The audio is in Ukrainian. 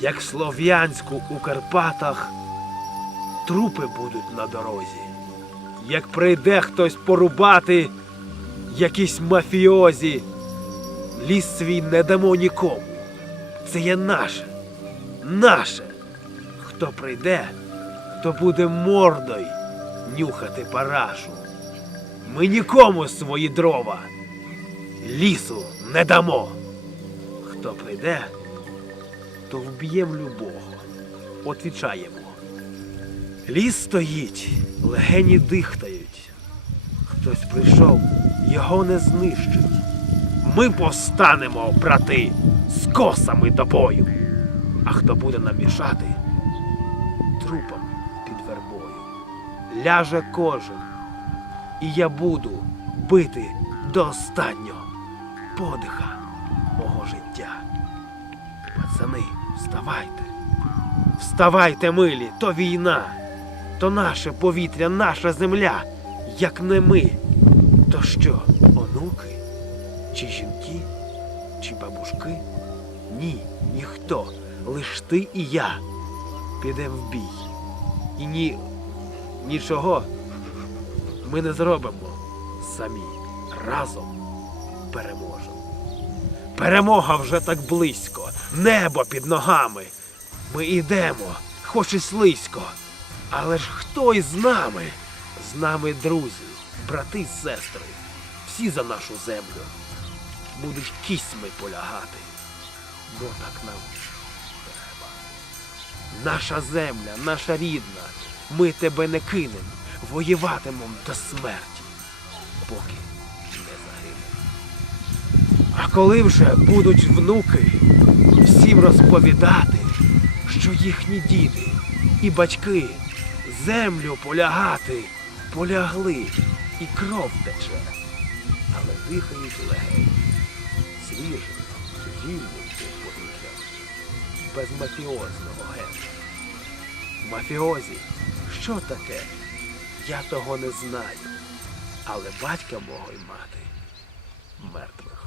як Слов'янську у Карпатах, трупи будуть на дорозі. Як прийде хтось порубати якісь мафіозі, ліс свій не дамо нікому. Це є наше, наше. Хто прийде, то буде мордой нюхати парашу. Ми нікому свої дрова лісу не дамо. Хто прийде, то вб'єм любого, отвічаємо. Ліс стоїть, легені дихтають. Хтось прийшов, його не знищить. Ми повстанемо, брати, з косами до бою. А хто буде нам мішати, трупом під вербою. Ляже кожен, і я буду бити до останнього подиха мого життя. Пацани, вставайте. Вставайте, милі, то війна, то наше повітря, наша земля, як не ми. То що, онуки? Чи жінки? Чи бабушки? Ні, ніхто. Лиш ти і я підем в бій. І ні, нічого ми не зробимо самі. Разом переможемо. Перемога вже так близько, небо під ногами. Ми йдемо, хоч і слизько. Але ж хто із нами? З нами друзі, брати й сестри, всі за нашу землю будуть кісьми полягати, бо так нам треба. Наша земля, наша рідна, ми тебе не кинем, воюватимем до смерті, поки. А коли вже будуть внуки всім розповідати, що їхні діди і батьки землю полягати полягли і кров тече, але дихають легень, свіжим, вільним повітрям, без мафіозного гету. Мафіозі, що таке? Я того не знаю, але батька мого й мати мертвих.